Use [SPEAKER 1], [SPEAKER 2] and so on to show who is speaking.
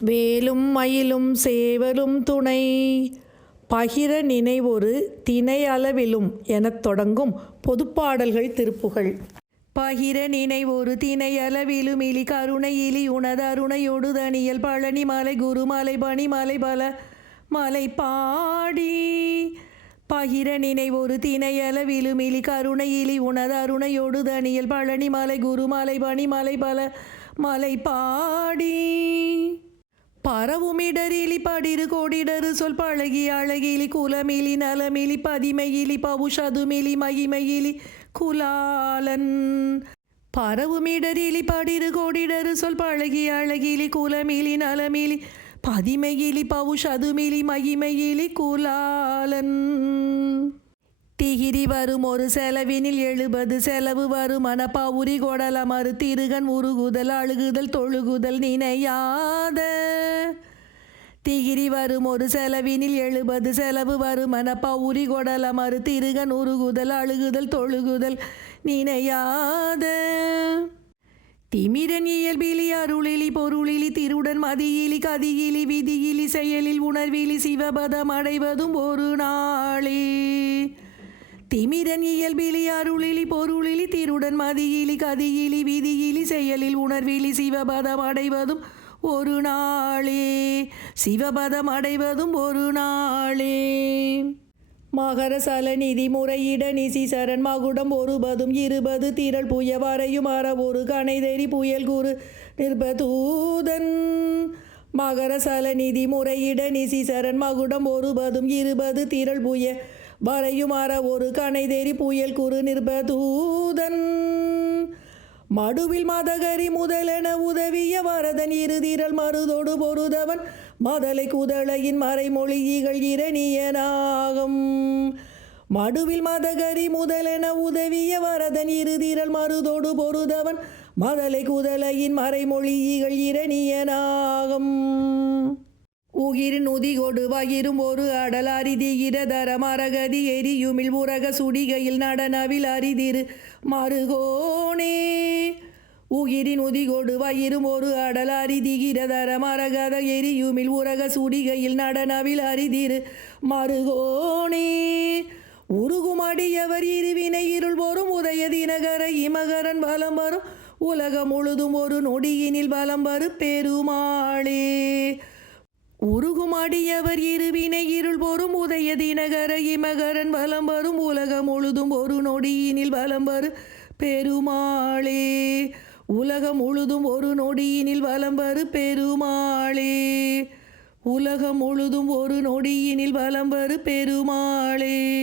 [SPEAKER 1] வேலும் மயிலும் சேவலும் துணை. பகிர நினைவொரு திணை அளவிலும் எனத் தொடங்கும் பொதுப்பாடல்கள் திருப்புகள். பகிர நினைவொரு திணை அளவிலும் இலி கருணை இலி உணதருணையொடு தனியல் பழனி மாலை குருமலை பனிமலை பல மலை பாடி. பகிர நினைவொரு திணை அளவிலும் இலி கருணை இலி உணதருணையொடு தனியல் பழனி மாலை குருமலை பனிமலை பல மலை பாடி. பரவுமிடரிலி படிரு கோடிடரு சொல் பழகி அழகிலி குலமிலி நலமிலி பதிமையிலி பவுஷதுமிலி மகிமையிலி குலாலன். பரவுமிடரிலி படிரு கோடிடரு சொல் பழகி அழகிலி குலமிலி நலமிலி பதிமையிலி பவுஷதுமிலி மகிமையிலி குலாலன். திகிரி வரும் ஒரு செலவினில் எழுபது செலவு வரும். மனப்பாவுரி கொடல மறு திருகன் உருகுதல் அழுகுதல் தொழுகுதல் நினையாத. திகிரி வரும் ஒரு செலவினில் எழுபது செலவு வரும். மனப்பாவுரி கொடல மறு திருகன் உருகுதல் அழுகுதல் தொழுகுதல் நினையாத. திமிரன் இயல்பிலி அருளிலி பொருளிலி திருடன் மதியிலி கதியிலி விதியிலி செயலில் உணர்விலி சிவபதம் அடைவதும் ஒரு நாளே. திமிரன் இயல்பிலி அருளிலி பொருளிலி திருடன் மதியிலி கதியிலி விதியிலி செயலில் உணர்விலி சிவபதம் அடைவதும் ஒரு நாளே. சிவபதம் அடைவதும் ஒரு நாளே. மகர சலநிதி முறையிட நிசி சரண் மகுடம் ஒருபதும் இருபது திரள் புய வரையும் அற ஒரு கனைதெறி புயல் குரு நிர்பதூதன் மகர சலநிதி முறையிட நிசி சரண் மகுடம் ஒருபதும் இருபது திரள் புய வரையும் அற ஒரு தேறி புயல் குரு நிர்பதூதன் மடுவில் மதகரி முதலென உதவிய வரதன் இருதிரல் மருதோடு பொருதவன். மதலை குதளையின் மறைமொழி இகழ் இரணியனாகும். மடுவில் மதகரி முதலென உதவிய வரதன் இருதிரல் மருதோடு பொருதவன். மதலை குதலையின் மறைமொழி இகழ் இரணியனாகும். உகிரின் உதிகொடு வகிரும் ஒரு அடல் அரிதிகிற தர மரகதி உரக சுடிகையில் நடனவில் அரிதிரு மருகோனே. உகிரின் உதிகோடு வயிறும் ஒரு அடல் அரிதிகிற தர மரகத எரியுமில் உரக சுடிகையில் நடனவில் அரிதிரு மருகோனே. உருகுமடியவர் இருவினை இருள் வரும் உதய தினகர இமகரன் பலம் வரும். உலகம் முழுதும் ஒரு நொடியினில் பலம் வரும் பெருமாளே. உருகுமாடியவர் இருவினை இருள் போரும் உதய தினகர இமகரன் வலம் வரும் உலகம் முழுதும் ஒரு நொடியினில் வலம் வரும் பெருமாளே. உலகம் முழுதும் ஒரு நொடியினில் வலம் வரு பெருமாளே. உலகம் முழுதும் ஒரு நொடியினில் வலம் வரு பெருமாளே.